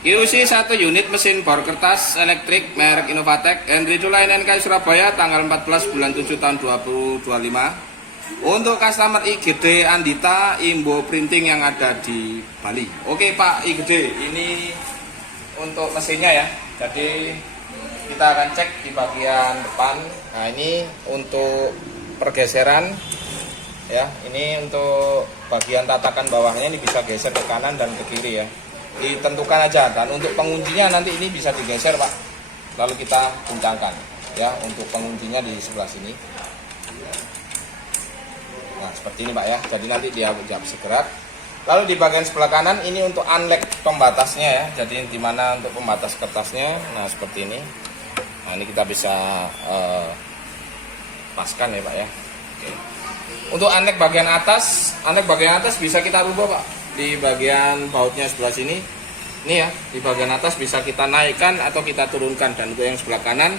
QC 1 unit mesin bor kertas elektrik merek Innovatek Henry Dula NNK Surabaya tanggal 14 bulan 7 tahun 2025. Untuk customer IGD Andita Imbo Printing yang ada di Bali. Oke Pak IGD, ini untuk mesinnya ya. Jadi kita akan cek di bagian depan. Nah ini untuk pergeseran ya. Ini untuk bagian tatakan bawahnya ini bisa geser ke kanan dan ke kiri ya. Ditentukan aja, dan untuk penguncinya nanti ini bisa digeser Pak, lalu kita kencangkan ya. Untuk penguncinya di sebelah sini, nah seperti ini Pak ya. Jadi nanti dia bisa gerak. Lalu di bagian sebelah kanan ini untuk unlock pembatasnya ya. Jadi dimana untuk pembatas kertasnya, nah seperti ini. Nah ini kita bisa paskan ya Pak ya. Oke. Untuk unlock bagian atas bisa kita rubah Pak. Di bagian bautnya sebelah sini, ini ya, di bagian atas bisa kita naikkan atau kita turunkan, dan untuk yang sebelah kanan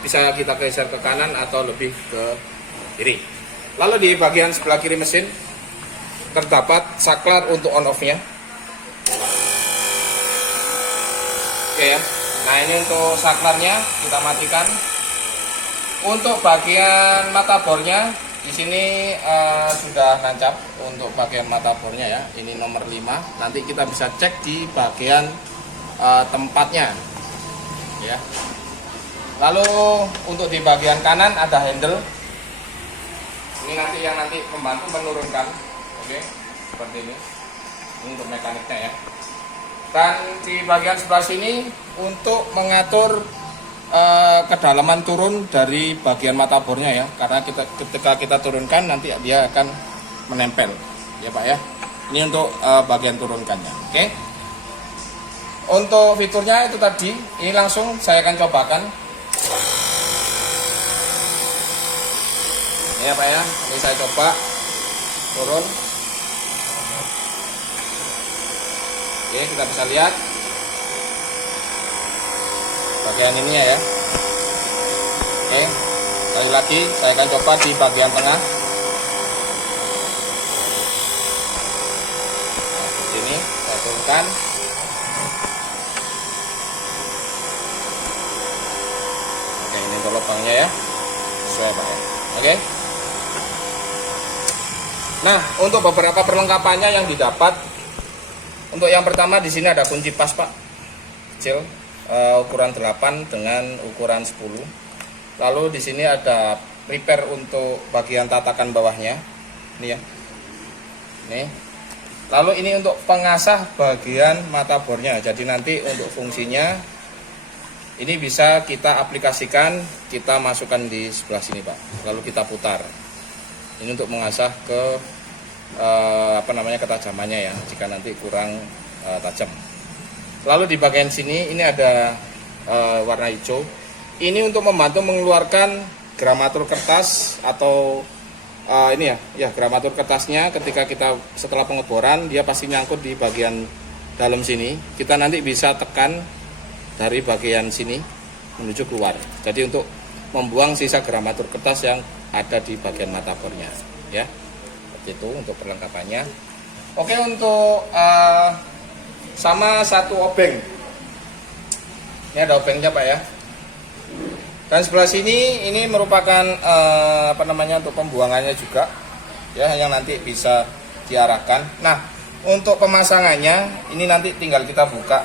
bisa kita geser ke kanan atau lebih ke kiri. Lalu di bagian sebelah kiri mesin terdapat saklar untuk on off nya. Oke ya. Nah ini untuk saklarnya kita matikan. Untuk bagian mata bornya di sini sudah nancap untuk bagian mata bornya ya. Ini nomor 5. Nanti kita bisa cek di bagian tempatnya ya. Lalu untuk di bagian kanan ada handle. Ini nanti membantu menurunkan. Oke, seperti ini. Ini untuk mekaniknya ya. Dan di bagian sebelah sini untuk mengatur kedalaman turun dari bagian mata bornya ya, karena ketika kita turunkan nanti dia akan menempel ya Pak ya. Ini untuk bagian turunkannya. Oke. Untuk fiturnya itu tadi, ini langsung saya akan cobakan. Ini ya Pak ya, ini saya coba turun. Oke, kita bisa lihat bagian ini ya. Oke, sekali lagi saya akan coba di bagian tengah. Nah, seperti ini saya turunkan. Oke, ini untuk lubangnya ya, sesuai Pak ya. Oke. Nah, untuk beberapa perlengkapannya yang didapat, untuk yang pertama di sini ada kunci pas Pak, kecil. Ukuran 8 dengan ukuran 10. Lalu di sini ada repair untuk bagian tatakan bawahnya. Ini ya. Nih. Lalu ini untuk pengasah bagian mata bornya. Jadi nanti untuk fungsinya ini bisa kita aplikasikan, kita masukkan di sebelah sini Pak. Lalu kita putar. Ini untuk mengasah ke ketajamannya ya, jika nanti kurang tajam. Lalu di bagian sini ini ada warna hijau. Ini untuk membantu mengeluarkan gramatur kertas atau ini ya gramatur kertasnya. Ketika kita setelah pengeboran dia pasti nyangkut di bagian dalam sini. Kita nanti bisa tekan dari bagian sini menuju keluar. Jadi untuk membuang sisa gramatur kertas yang ada di bagian mata bornya ya. Seperti itu untuk perlengkapannya. Oke, untuk sama satu obeng. Ini ada obengnya Pak ya. Dan sebelah sini ini merupakan untuk pembuangannya juga ya, yang nanti bisa diarahkan. Nah, untuk pemasangannya ini nanti tinggal kita buka,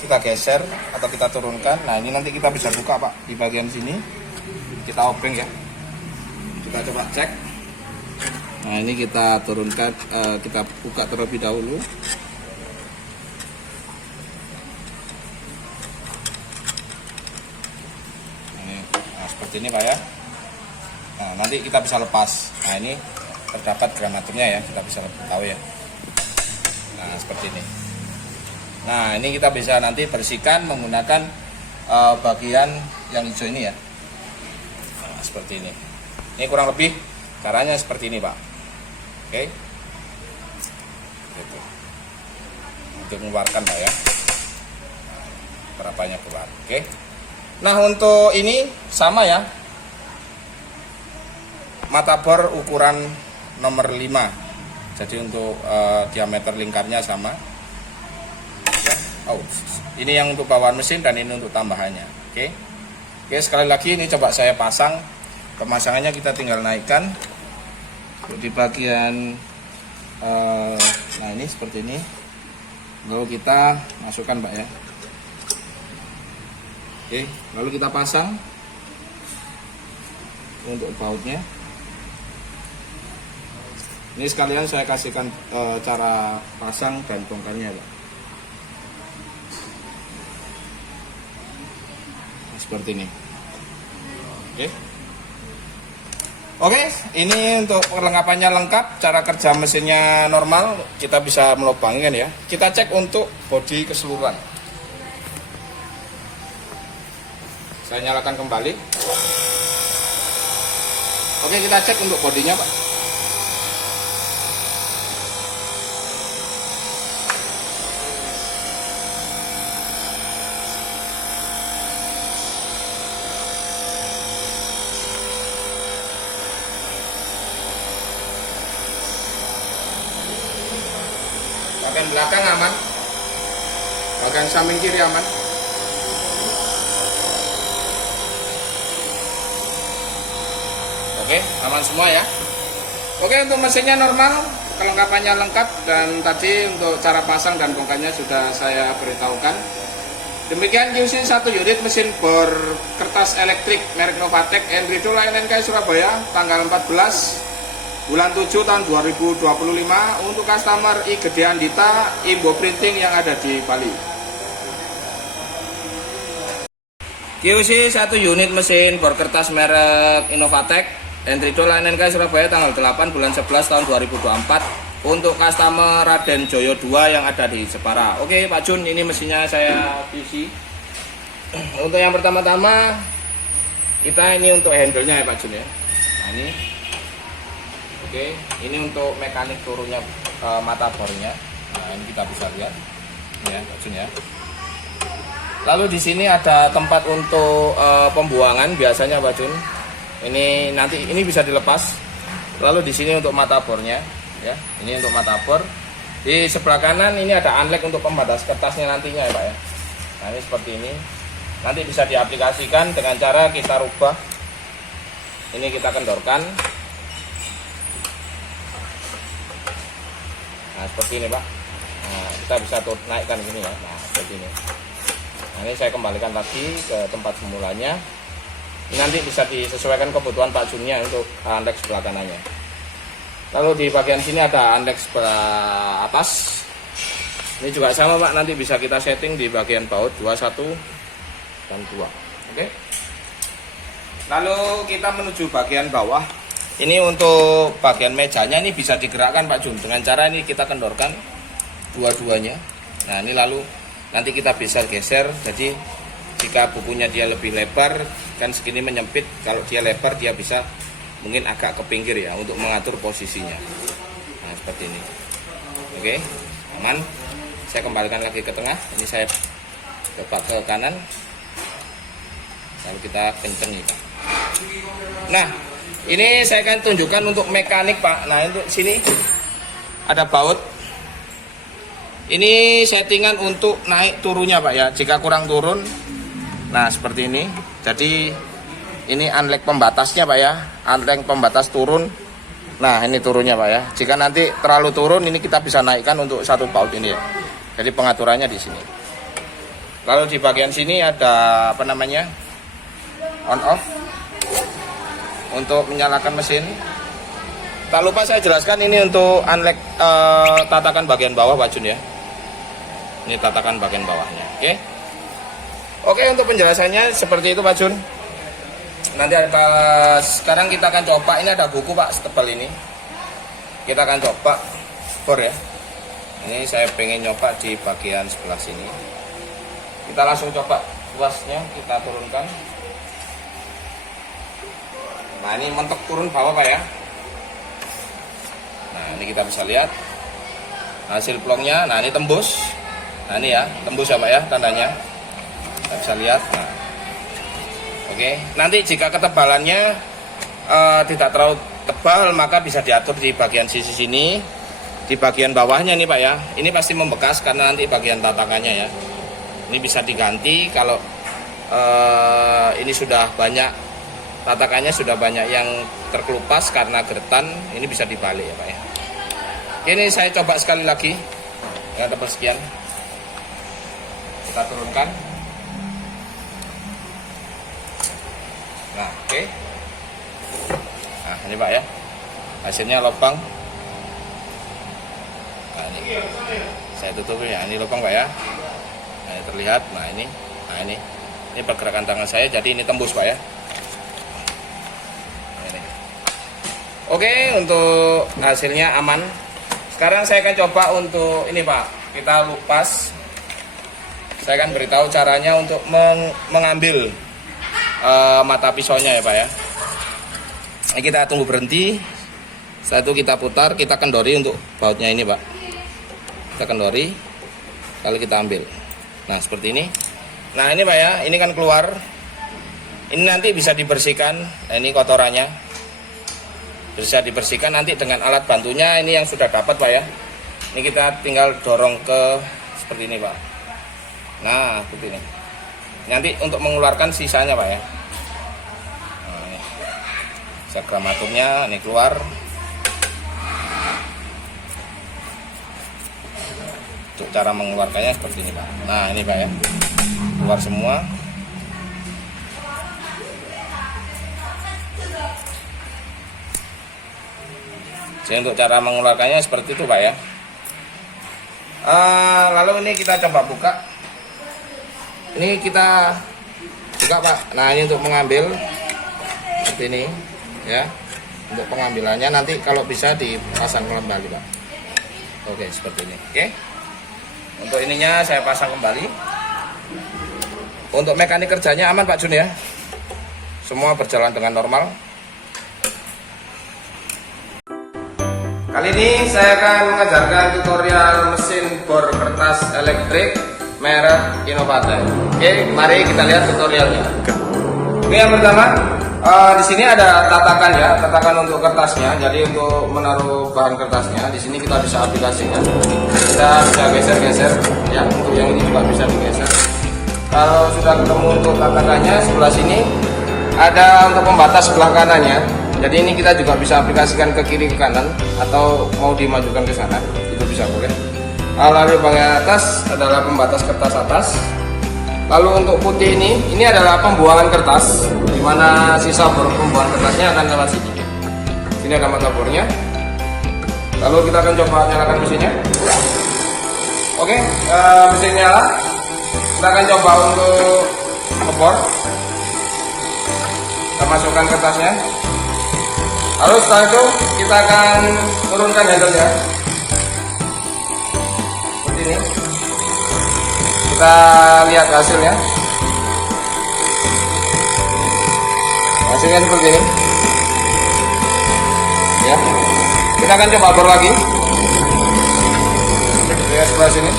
kita geser atau kita turunkan. Nah, ini nanti kita bisa buka Pak di bagian sini. Kita obeng ya. Kita coba cek. Nah, ini kita turunkan, kita buka terlebih dahulu. Seperti ini Pak ya. Nah, nanti kita bisa lepas. Nah, ini terdapat gramaturnya ya, kita bisa tahu ya. Nah, seperti ini. Nah, ini kita bisa nanti bersihkan menggunakan bagian yang hijau ini ya. Nah, seperti ini. Ini kurang lebih caranya seperti ini Pak. Oke. Gitu. Untuk mengeluarkan Pak ya. Berapanya keluar. Oke. Nah, untuk ini sama ya, mata bor ukuran nomor 5. Jadi untuk diameter lingkarnya sama ya. Oh, ini yang untuk bawaan mesin dan ini untuk tambahannya. Oke. Oke, sekali lagi ini coba saya pasang. Pemasangannya kita tinggal naikkan di bagian nah ini seperti ini. Lalu kita masukkan, Pak ya. Oke, lalu kita pasang untuk bautnya. Ini sekalian saya kasihkan cara pasang dan bongkarnya, Pak. Seperti ini. Oke, ini untuk perlengkapannya lengkap. Cara kerja mesinnya normal, kita bisa melubangi kan ya. Kita cek untuk bodi keseluruhan. Saya nyalakan kembali. Oke, kita cek untuk bodinya, Pak. Bagian belakang aman, bagian samping kiri aman. Oke, aman semua ya. Oke, untuk mesinnya normal, kelengkapannya lengkap, dan tadi untuk cara pasang dan bongkarnya sudah saya beritahukan. Demikian QC 1 unit mesin bor kertas elektrik merek Novatek Enrico LNK Surabaya tanggal 14 bulan 7 tahun 2025 untuk customer I Gede Andita Imbo Printing yang ada di Bali. QC 1 unit mesin bor kertas merek Innovatek Enrico LNK Surabaya tanggal 8 bulan 11 tahun 2024 untuk customer Raden Joyo 2 yang ada di Jepara. Oke Pak Jun, ini mesinnya saya QC. Untuk yang pertama-tama kita ini untuk handle-nya ya Pak Jun ya. Nah ini. Oke, ini untuk mekanik turunnya mata bornya. Nah, ini kita bisa lihat ya, Pak Jun ya. Lalu di sini ada tempat untuk pembuangan biasanya Pak Jun. Ini nanti ini bisa dilepas. Lalu di sini untuk mata bornya ya. Ini untuk mata bor. Di sebelah kanan ini ada unlock untuk pembatas kertasnya nantinya ya, Pak ya. Nah, ini seperti ini. Nanti bisa diaplikasikan dengan cara kita rubah. Ini kita kendorkan. Nah seperti ini Pak. Nah, kita bisa naikkan gini ya. Nah seperti ini. Nah ini saya kembalikan lagi ke tempat semulanya. Ini nanti bisa disesuaikan kebutuhan Pak Junnya untuk unlock sebelah kanannya. Lalu di bagian sini ada unlock sebelah atas. Ini juga sama Pak. Nanti bisa kita setting di bagian baut 21 dan 2. Oke. Lalu kita menuju bagian bawah. Ini untuk bagian mejanya ini bisa digerakkan Pak Jun dengan cara ini kita kendorkan dua-duanya. Nah ini lalu nanti kita bisa geser. Jadi jika bukunya dia lebih lebar kan segini menyempit, kalau dia lebar dia bisa mungkin agak ke pinggir ya untuk mengatur posisinya. Nah seperti ini. Oke, aman. Saya kembalikan lagi ke tengah. Ini saya coba ke kanan. Lalu kita kencengi Pak. Nah ini saya akan tunjukkan untuk mekanik Pak. Nah untuk sini ada baut. Ini settingan untuk naik turunnya Pak ya. Jika kurang turun, nah seperti ini. Jadi ini unlock pembatasnya Pak ya. Unlock pembatas turun. Nah ini turunnya Pak ya. Jika nanti terlalu turun, ini kita bisa naikkan untuk satu baut ini ya. Jadi pengaturannya di sini. Lalu di bagian sini ada apa namanya on off. Untuk menyalakan mesin. Tak lupa saya jelaskan ini untuk unlock tatakan bagian bawah Pak Jun ya. Ini tatakan bagian bawahnya. Oke, untuk penjelasannya seperti itu Pak Jun. Nanti sekarang kita akan coba. Ini ada buku Pak setebal ini. Kita akan coba bor ya. Ini saya pengen nyoba di bagian sebelah sini. Kita langsung coba luasnya kita turunkan. Nah ini mentok turun bawah Pak ya. Nah ini kita bisa lihat hasil plongnya. Nah ini tembus. Nah ini ya tembus ya Pak ya tandanya. Kita bisa lihat. Nah, oke. Nanti jika ketebalannya tidak terlalu tebal maka bisa diatur di bagian sisi sini. Di bagian bawahnya nih Pak ya. Ini pasti membekas karena nanti bagian tatakannya ya. Ini bisa diganti kalau ini sudah banyak tatakannya, sudah banyak yang terkelupas karena geretan, ini bisa dibalik ya Pak ya. Ini saya coba sekali lagi dengan tebal sekian. Kita turunkan. Nah, oke. Nah, ini Pak ya. Hasilnya lubang. Nah, ini saya tutup ya. Ini lubang Pak ya. Nah, ini terlihat. Nah, ini pergerakan tangan saya, jadi ini tembus Pak ya. Ini. Oke, untuk hasilnya aman. Sekarang saya akan coba untuk ini Pak, kita lupas. Saya akan beritahu caranya untuk mengambil mata pisaunya ya Pak ya. Ini kita tunggu berhenti. Setelah itu kita putar, kita kendori untuk bautnya ini Pak. Kita kendori, lalu kita ambil. Nah seperti ini. Nah ini Pak ya, ini kan keluar. Ini nanti bisa dibersihkan. Nah, ini kotorannya. Bisa dibersihkan nanti dengan alat bantunya ini yang sudah dapat Pak ya. Ini kita tinggal dorong ke seperti ini Pak. Nah seperti ini. Nanti untuk mengeluarkan sisanya Pak ya. Nah, ini. Gramatumnya ini keluar. Untuk cara mengeluarkannya seperti ini Pak. Nah ini Pak ya, keluar semua. Jadi untuk cara mengeluarkannya seperti itu Pak ya. Lalu ini kita coba buka. Ini kita buka Pak. Nah ini untuk mengambil seperti ini ya. Untuk pengambilannya nanti kalau bisa dipasang kembali Pak. Oke seperti ini. Oke. Untuk ininya saya pasang kembali. Untuk mekanik kerjanya aman Pak Jun ya. Semua berjalan dengan normal. Kali ini saya akan mengajarkan tutorial mesin bor kertas elektrik merek Innovatek. Oke, mari kita lihat tutorialnya. Oke, yang pertama di sini ada tatakan ya, tatakan untuk kertasnya. Jadi untuk menaruh bahan kertasnya di sini kita bisa aplikasikan. Kita bisa geser-geser ya. Untuk yang ini juga bisa digeser. Kalau sudah ketemu untuk tatakannya sebelah sini ada untuk pembatas sebelah kanannya. Jadi ini kita juga bisa aplikasikan ke kiri ke kanan atau mau dimajukan ke sana, itu bisa boleh. Lalu bagian atas adalah pembatas kertas atas. Lalu untuk putih ini adalah pembuangan kertas, di mana sisa bor pembuangan kertasnya akan lewat sini. Sini ada mata bornya. Lalu kita akan coba nyalakan mesinnya. Oke, mesin nyala. Kita akan coba untuk ngebor. Kita masukkan kertasnya. Lalu setelah itu kita akan turunkan handle-nya seperti ini. Kita lihat hasilnya. Hasilnya seperti ini. Ya. Kita akan coba bor lagi. Lihat sebelah sini.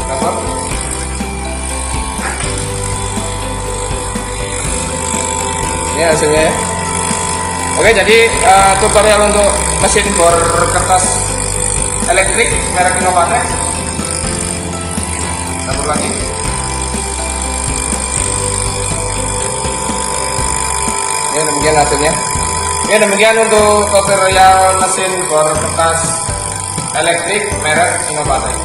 Kita bor. Ini hasilnya ya. Oke, jadi tutorial untuk mesin bor kertas elektrik merek Innovatek. Kita bor lagi. Ini demikian hasilnya. Ini demikian untuk tutorial mesin bor kertas elektrik merek Innovatek.